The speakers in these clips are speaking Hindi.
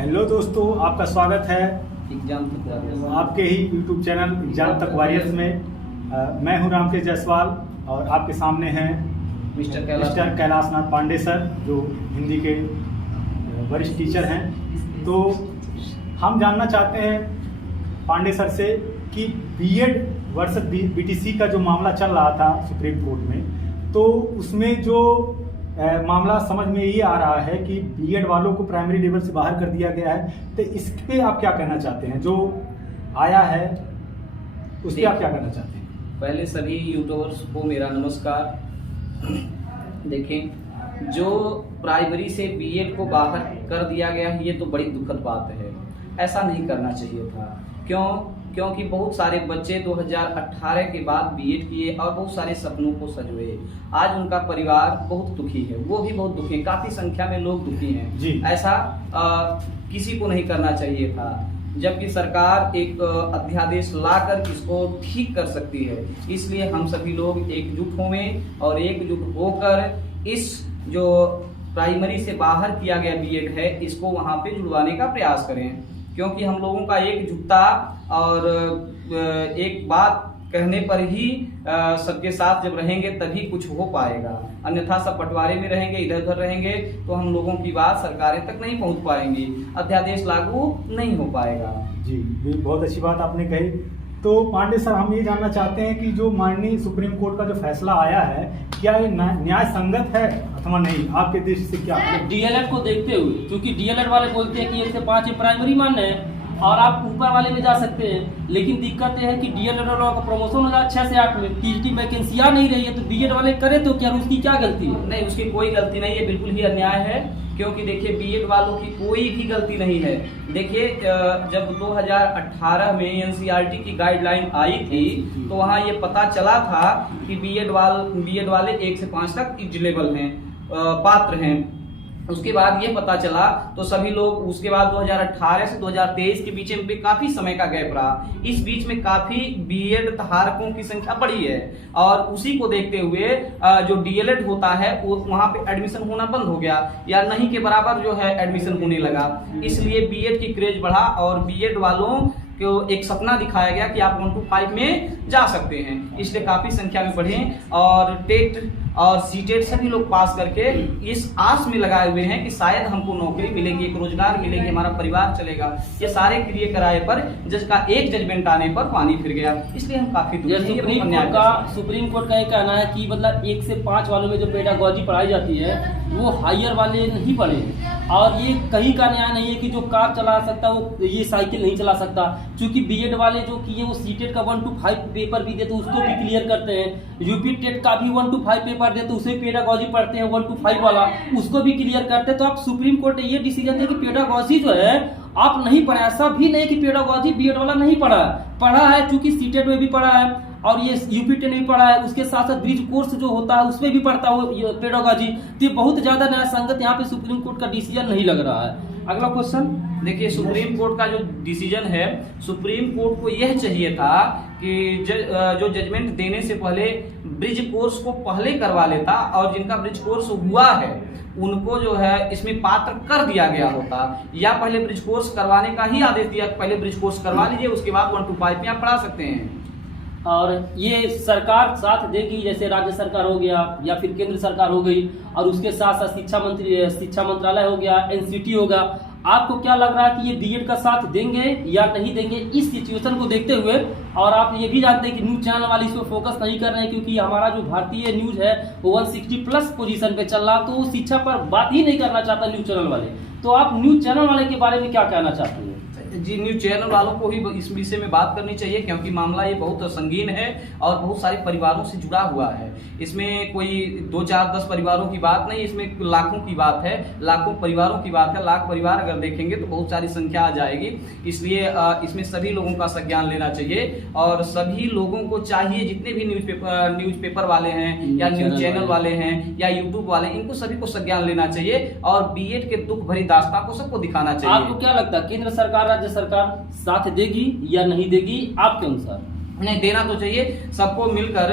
हेलो दोस्तों, आपका स्वागत है एग्जाम तक आपके ही यूट्यूब चैनल एग्जाम तक वॉरियर्स में। मैं हूं रामकेश जायसवाल और आपके सामने हैं मिस्टर कैलाश नाथ पांडे सर, जो हिंदी के वरिष्ठ टीचर हैं। तो हम जानना चाहते हैं पांडे सर से कि बीएड वर्सेस बीटीसी का जो मामला चल रहा था सुप्रीम कोर्ट में, तो उसमें जो मामला समझ में ये आ रहा है कि बीएड वालों को प्राइमरी लेवल से बाहर कर दिया गया है। तो इस पे आप क्या कहना चाहते हैं? जो आया है उस पर आप क्या कहना चाहते हैं? पहले सभी यूट्यूबर्स को मेरा नमस्कार। देखें, जो प्राइमरी से बीएड को बाहर कर दिया गया है, ये तो बड़ी दुखद बात है। ऐसा नहीं करना चाहिए था। क्योंकि बहुत सारे बच्चे 2018 के बाद बीएड किए और बहुत सारे सपनों को सजोए। आज उनका परिवार बहुत दुखी है, वो भी बहुत दुखी है, काफी संख्या में लोग दुखी हैं जी। ऐसा किसी को नहीं करना चाहिए था, जबकि सरकार एक अध्यादेश लाकर इसको ठीक कर सकती है। इसलिए हम सभी लोग एकजुट हों और एकजुट होकर इस जो प्राइमरी से बाहर किया गया बीएड है, इसको वहां पे जुड़वाने का प्रयास करें। क्योंकि हम लोगों का एकजुटता और एक बात कहने पर ही सबके साथ जब रहेंगे तभी कुछ हो पाएगा। अन्यथा सब बंटवारे में रहेंगे, इधर उधर रहेंगे, तो हम लोगों की बात सरकारें तक नहीं पहुंच पाएंगी, अध्यादेश लागू नहीं हो पाएगा। जी, बहुत अच्छी बात आपने कही। तो पांडे सर, हम ये जानना चाहते हैं कि जो माननीय सुप्रीम कोर्ट का जो फैसला आया है, क्या ये न्याय संगत है अथवा नहीं? आपके दृष्टि से क्या? डीएलएड को देखते हुए, क्योंकि डीएलएड वाले बोलते हैं कि 1 से 5 ये प्राइमरी मान्य है और आप ऊपर वाले में जा सकते हैं, लेकिन दिक्कत यह है कि डीएलएड वालों का प्रमोशन हो रहा है 6 से 8 में, पीएचडी वैकेंसियां नहीं रही है, तो बीएड वाले करे तो क्या उसकी क्या गलती है? नहीं, उसकी कोई गलती नहीं है, बिल्कुल ही अन्याय है। क्योंकि देखिए, बीएड वालों की कोई भी गलती नहीं है। देखिए, जब 2018 में एनसीईआरटी की गाइडलाइन आई थी, तो वहाँ ये पता चला था कि बीएड वाले 1 से 5 तक एलिजिबल हैं, पात्र हैं। उसके बाद ये पता चला तो सभी लोग, उसके बाद 2018 से 2023 के बीच में काफी समय का गैप रहा। इस बीच में काफी बीएड धारकों की संख्या बढ़ी है और उसी को देखते हुए जो डीएलएड होता है वो वहां पे एडमिशन होना बंद हो गया, या नहीं के बराबर जो है एडमिशन होने लगा। इसलिए बीएड की क्रेज बढ़ा और बीएड वालों को एक सपना दिखाया गया कि आप 1 to 5 में जा सकते हैं। इसलिए काफी संख्या में बढ़े और टेट और सीटेट सभी लोग पास करके इस आस में लगाए हुए हैं कि शायद हमको नौकरी मिलेगी, एक रोजगार मिलेगी, हमारा परिवार चलेगा। ये सारे क्रिया कराए पर जज का एक जजमेंट आने पर पानी फिर गया। इसलिए हम काफी सुप्रीम कोर्ट का ये कहना है कि मतलब 1 से 5 वालों में जो पेडागोजी पढ़ाई जाती है वो हायर वाले नहीं पढ़े, और ये कहीं का न्याय नहीं है कि जो कार चला सकता वो ये साइकिल नहीं चला सकता। क्योंकि बीएड वाले जो किए वो सीटेट का 1 to 5 पेपर भी देते, उसको भी क्लियर करते हैं। यूपी टेट का भी 1 to 5 पेपर देते, उसे पेडागोजी पढ़ते हैं 1 to 5 वाला, उसको भी क्लियर करते हैं। तो आप सुप्रीम कोर्ट ने ये डिसीजन दिया कि पेडागोजी जो है आप नहीं पढ़ा। ऐसा भी नहीं कि पेडागोजी बीएड वाला नहीं पढ़ा है, चूंकि सीटेट में भी पढ़ा है और ये यूपी टेट में पढ़ा है, उसके साथ साथ ब्रिज कोर्स जो होता है उसमें भी पढ़ता है पेडागोजी। तो ये बहुत ज्यादा न्याय संगत यहाँ पे सुप्रीम कोर्ट का डिसीजन नहीं लग रहा है। अगला क्वेश्चन देखिए, सुप्रीम कोर्ट का जो डिसीजन है, सुप्रीम कोर्ट को यह चाहिए था कि जो जजमेंट देने से पहले ब्रिज कोर्स को पहले करवा लेता, और जिनका ब्रिज कोर्स हुआ है उनको जो है इसमें पात्र कर दिया गया होता, या पहले ब्रिज कोर्स करवाने का ही आदेश दिया, पहले ब्रिज कोर्स करवा लीजिए, उसके बाद 1 to 5 में आप पढ़ा सकते हैं। और ये सरकार साथ देगी, जैसे राज्य सरकार हो गया या फिर केंद्र सरकार हो गई, और उसके साथ साथ शिक्षा मंत्रालय हो गया, एनसीटी होगा। आपको क्या लग रहा है कि ये बीएड का साथ देंगे या नहीं देंगे इस सिचुएशन को देखते हुए? और आप ये भी जानते हैं कि न्यूज चैनल वाले इस पर फोकस नहीं कर रहे हैं, क्योंकि हमारा जो भारतीय न्यूज है वो 160+ पोजीशन पे चल रहा, तो वो शिक्षा पर बात ही नहीं करना चाहता न्यूज चैनल वाले। तो आप न्यूज चैनल वाले के बारे में क्या कहना चाहते हैं? जी, न्यूज चैनल वालों को ही इस विषय में बात करनी चाहिए, क्योंकि मामला ये बहुत संगीन है और बहुत सारे परिवारों से जुड़ा हुआ है। इसमें कोई 2, 4, 10 परिवारों की बात नहीं, इसमें लाखों की बात है, लाखों परिवारों की बात है। लाख परिवार अगर देखेंगे तो बहुत सारी संख्या आ जाएगी। इसलिए इसमें सभी लोगों का संज्ञान लेना चाहिए और सभी लोगों को चाहिए, जितने भी न्यूज़पेपर वाले हैं या न्यूज चैनल वाले हैं या यूट्यूब वाले, इनको सभी को संज्ञान लेना चाहिए और बीएड के दुख भरी दास्तां को सबको दिखाना चाहिए। आपको क्या लगता है, केंद्र सरकार राज्य सरकार साथ देगी या नहीं देगी आपके अनुसार? नहीं देना तो चाहिए। सबको मिलकर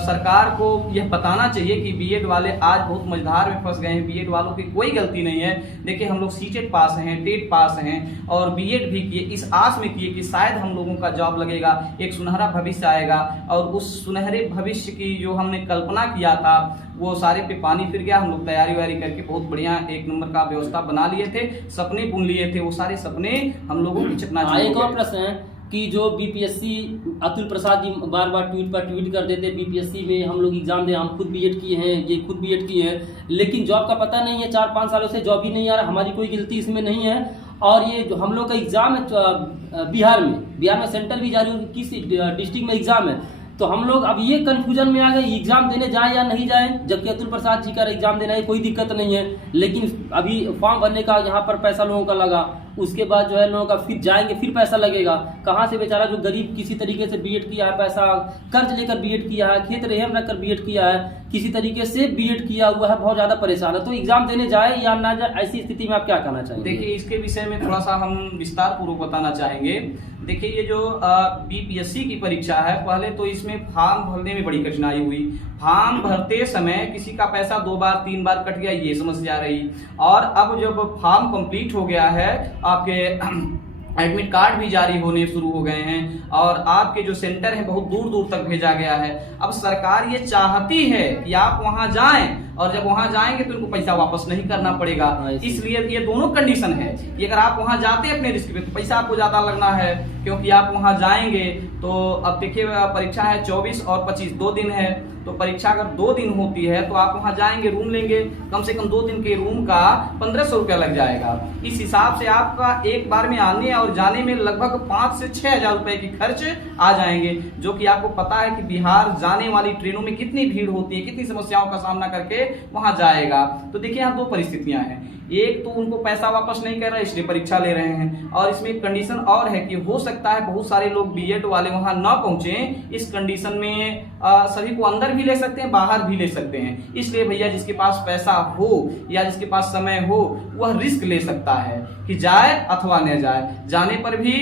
सरकार को यह बताना चाहिए कि बीएड वाले आज बहुत मझधार में फंस गए हैं। बीएड वालों की कोई गलती नहीं है। देखिए हम लोग सीटेट पास हैं, टेट पास हैं और बीएड भी किए, इस आस में किए कि शायद हम लोगों का जॉब लगेगा, एक सुनहरा भविष्य आएगा। और उस सुनहरे भविष्य की जो हमने कल्पना किया था वो सारे पे पानी फिर गया। हम लोग तैयारी वारी करके बहुत बढ़िया एक नंबर का व्यवस्था बना लिए थे, सपने बुन लिए थे, वो सारे सपने हम लोगों की चकनाचूर। एक और प्रश्न है कि जो बीपीएससी अतुल प्रसाद जी बार बार ट्वीट कर देते, बीपीएससी में हम लोग एग्जाम दे, हम खुद बीएड किए हैं, ये खुद बीएड किए हैं, लेकिन जॉब का पता नहीं है, 4-5 सालों से जॉब ही नहीं आ रहा। हमारी कोई गलती इसमें नहीं है। और ये जो हम लोग का एग्जाम है बिहार में सेंटर भी जारी, किस डिस्ट्रिक्ट में एग्जाम है, तो हम लोग अब ये कंफ्यूजन में आ गए एग्जाम देने जाए या नहीं जाए। जबकि अतुल प्रसाद जी का एग्जाम देना है, कोई दिक्कत नहीं है, लेकिन अभी फॉर्म भरने का यहाँ पर पैसा लोगों का लगा, उसके बाद जो है लोगों का फिर जाएंगे, फिर पैसा लगेगा। कहाँ से बेचारा जो गरीब किसी तरीके से बीएड किया है, पैसा कर्ज लेकर बीएड किया है, खेत रेहम रखकर बीएड किया है, किसी तरीके से बीएड किया हुआ है, बहुत ज्यादा परेशान है। तो एग्जाम देने जाए या ना जाए, ऐसी स्थिति में आप क्या कहना चाहेंगे? देखिए इसके विषय में थोड़ा सा हम विस्तार पूर्वक बताना चाहेंगे। देखिए ये जो बीपीएससी की परीक्षा है, पहले तो इसमें फॉर्म भरने में बड़ी कठिनाई हुई। फॉर्म भरते समय किसी का पैसा 2 बार 3 बार कट गया, ये समस्या रही। और अब जब फॉर्म कंप्लीट हो गया है, आपके एडमिट कार्ड भी जारी होने शुरू हो गए हैं और आपके जो सेंटर है बहुत दूर दूर तक भेजा गया है। अब सरकार ये चाहती है कि आप वहां जाएं और जब वहां जाएंगे तो उनको पैसा वापस नहीं करना पड़ेगा। इसलिए ये दोनों कंडीशन है कि अगर आप वहां जाते हैं अपने रिस्क पे तो पैसा आपको ज्यादा लगना है, क्योंकि आप वहां जाएंगे तो अब देखिए परीक्षा है 24 और 25 2 दिन है। तो परीक्षा अगर 2 दिन होती है तो आप वहां जाएंगे, रूम लेंगे, कम से कम 2 दिन के रूम का 1500 रुपया लग जाएगा। इस हिसाब से आपका एक बार में आने और जाने में लगभग 5 से 6 हजार रुपए की खर्च आ जाएंगे, जो कि आपको पता है कि बिहार जाने वाली ट्रेनों में कितनी भीड़ होती है, कितनी समस्याओं का सामना करके वहां जाएगा। तो देखिए यहाँ 2 परिस्थितियां हैं। एक तो उनको पैसा वापस नहीं कर रहा है इसलिए परीक्षा ले रहे हैं, और इसमें एक कंडीशन और है कि हो सकता है बहुत सारे लोग बीएड वाले वहां ना पहुंचे। इस कंडीशन में सभी को अंदर भी ले सकते हैं, बाहर भी ले सकते हैं। इसलिए भैया जिसके पास पैसा हो या जिसके पास समय हो वह रिस्क ले सकता है कि जाए अथवा न जाए। जाने पर भी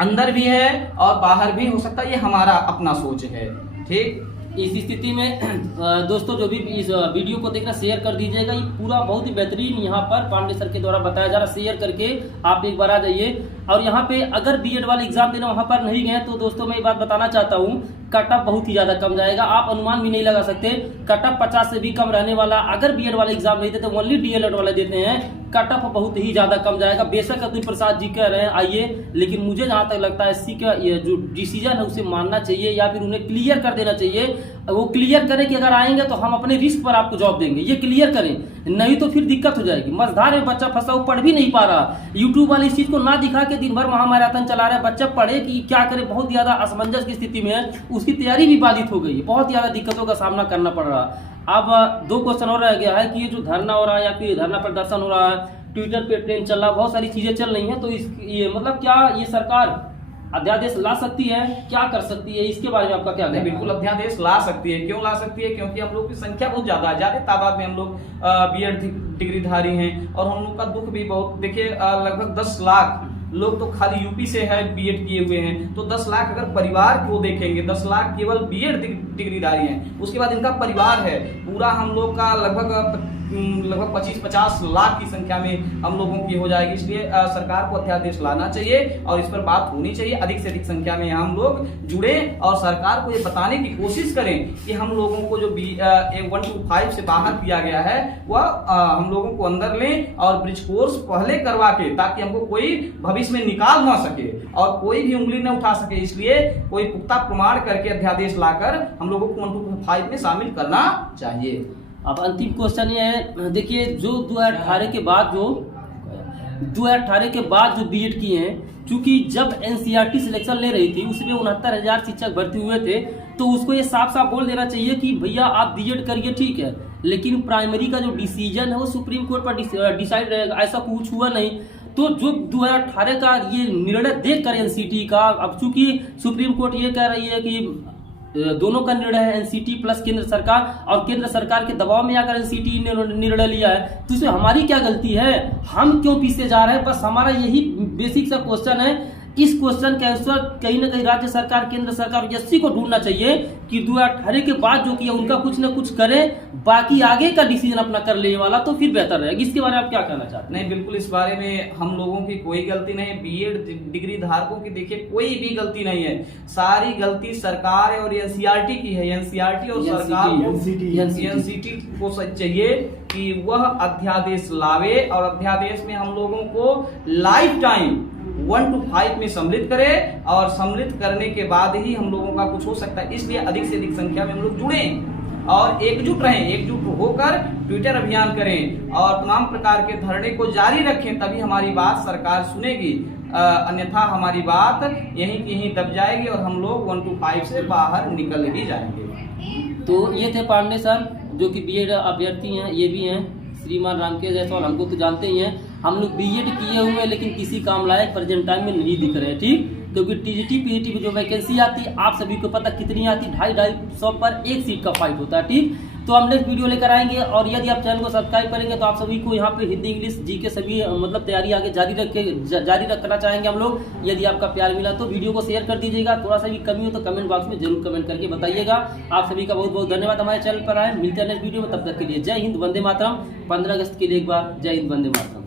अंदर भी है और बाहर भी हो सकता है, ये हमारा अपना सोच है। ठीक, इस स्थिति में दोस्तों जो भी इस वीडियो को देखना शेयर कर दीजिएगा। ये पूरा बहुत ही बेहतरीन यहाँ पर पांडे सर के द्वारा बताया जा रहा, शेयर करके आप एक बार आ जाइए। और यहाँ पे अगर बीएड वाले एग्जाम देना वहाँ पर नहीं गए तो दोस्तों मैं ये बात बताना चाहता हूँ, कट ऑफ बहुत ही ज्यादा कम जाएगा। आप अनुमान भी नहीं लगा सकते, कट ऑफ 50 से भी कम रहने वाला। अगर बीएड वाले एग्जाम नहीं देते, ओनली डीएलएड वाले देते हैं, कट ऑफ बहुत ही ज्यादा कम जाएगा। बेशक अतुल प्रसाद जी कह रहे हैं आइए, लेकिन मुझे जहां तक लगता है इसी का जो डिसीजन है उसे मानना चाहिए या फिर उन्हें क्लियर कर देना चाहिए। वो क्लियर करें कि अगर आएंगे तो हम अपने रिस्क पर आपको जॉब देंगे, ये क्लियर करें, नहीं तो फिर दिक्कत हो जाएगी। मझधार में बच्चा फंसा, वो पढ़ भी नहीं पा रहा। यूट्यूब वाले इस चीज को ना दिखा के दिन भर महामैराथन चला रहे, बच्चा पढ़े कि क्या करे, बहुत ज्यादा असमंजस की स्थिति में है, उसकी तैयारी भी बाधित हो गई, बहुत ज्यादा दिक्कतों का सामना करना पड़ रहा। अब 2 क्वेश्चन और रह गया है कि ये जो धरना हो रहा है या फिर धरना प्रदर्शन हो रहा है, ट्विटर पे ट्रेंड चल रहा है, बहुत सारी चीजें चल रही हैं, तो ये मतलब क्या ये सरकार अध्यादेश ला सकती है, क्या कर सकती है, इसके बारे में आपका क्या कहना है? बिल्कुल अध्यादेश ला सकती है। क्यों ला सकती है? क्योंकि हम लोग की संख्या बहुत ज्यादा है, ज्यादा तादाद में हम लोग बीएड डिग्रीधारी हैं और हम लोग का दुख भी बहुत। देखिए लगभग 10 लाख लोग तो खाली यूपी से है बीएड किए हुए हैं, तो 10 लाख अगर परिवार को देखेंगे, 10 लाख केवल बीएड डिग्रीधारी हैं, उसके बाद इनका परिवार है, पूरा हम लोग का लगभग 25-50 लाख की संख्या में हम लोगों की हो जाएगी। इसलिए सरकार को अध्यादेश लाना चाहिए और इस पर बात होनी चाहिए, अधिक से अधिक संख्या में हम लोग जुड़े और सरकार को ये बताने की कोशिश करें कि हम लोगों को जो 125 से बाहर किया गया है वह हम लोगों को अंदर लें और ब्रिज कोर्स पहले करवा के, ताकि हमको कोई भविष्य में निकाल ना सके और कोई भी उंगली न उठा सके। इसलिए कोई पुख्ता प्रमाण करके अध्यादेश लाकर हम लोगों को 125 में शामिल करना चाहिए। अब अंतिम क्वेश्चन ये है, देखिए जो 2018 के बाद जो बीएड किए हैं, क्योंकि जब एनसीईआरटी सिलेक्शन ले रही थी उसमें 69,000 शिक्षक भर्ती हुए थे, तो उसको ये साफ साफ बोल देना चाहिए कि भैया आप बीएड करिए ठीक है, लेकिन प्राइमरी का जो डिसीजन है वो सुप्रीम कोर्ट पर डिसाइड रहेगा। ऐसा कुछ हुआ नहीं। तो जो 2018 का ये निर्णय देख कर एनसीटी का, अब चूंकि सुप्रीम कोर्ट ये कह रही है कि दोनों का निर्णय है, एनसीटी प्लस केंद्र सरकार, और केंद्र सरकार के दबाव में आकर एनसीटी ने निर्णय लिया है, तो इसमें हमारी क्या गलती है? हम क्यों पीछे जा रहे हैं? बस हमारा यही बेसिक सा क्वेश्चन है इस क्वेश्चन का आंसर कहीं ना कहीं राज्य सरकार, केंद्र सरकार, एससी को ढूंढना चाहिए कि 2018 के बाद जो किया उनका कुछ ना कुछ करे, बाकी आगे का डिसीजन अपना कर लेने वाला तो फिर बेहतर रहेगा। इसके बारे में आप क्या कहना चाहते हैं? नहीं, बिल्कुल इस बारे में हम लोगों की कोई गलती नहीं है। बीएड डिग्री धारकों की देखिए कोई भी गलती नहीं है, सारी गलती सरकार और एनसीईआरटी की है। एनसीईआरटी और सरकार एनसीटी को चाहिए कि वह अध्यादेश लावे और अध्यादेश में हम लोगों को लाइफ टाइम 1 to 5 में सम्मिलित करे और सम्मिलित करने के बाद ही हम लोगों का कुछ हो सकता है। इसलिए अधिक से अधिक संख्या में हम लोग जुड़ें और एकजुट रहें, एकजुट होकर ट्विटर अभियान करें और तमाम प्रकार के धरने को जारी रखें, तभी हमारी बात सरकार सुनेगी। अन्यथा हमारी बात यहीं की यहीं दब जाएगी और हम लोग 1 to 5 से बाहर निकल ही जाएंगे। तो ये थे पांडे सर जो कि बीएड अभ्यर्थी हैं, ये भी हैं श्रीमान रामकेश जायसवाल, हमको तो जानते ही हैं। हम लोग बीएड किए हुए लेकिन किसी काम लायक प्रेजेंट टाइम में नहीं दिख रहे, ठीक, क्योंकि टीजीटी पीजीटी में जो वैकेंसी आती है आप सभी को पता कितनी आती, 250 पर एक सीट का फाइट होता है, ठीक। तो हम नेक्स्ट वीडियो लेकर आएंगे और यदि आप चैनल को सब्सक्राइब करेंगे तो आप सभी को यहाँ पे हिंदी इंग्लिश जीके सभी मतलब तैयारी आगे जारी रखना चाहेंगे हम लोग। यदि आपका प्यार मिला तो वीडियो को शेयर कर दीजिएगा, थोड़ा सा भी कमी हो तो कमेंट बॉक्स में जरूर कमेंट करके बताइएगा। आप सभी का बहुत बहुत धन्यवाद हमारे चैनल पर आए। मिलते हैं नेक्स्ट वीडियो में, तब तक के लिए जय हिंद, वंदे मातरम। 15 अगस्त के लिए एक बार जय हिंद, वंदे मातरम।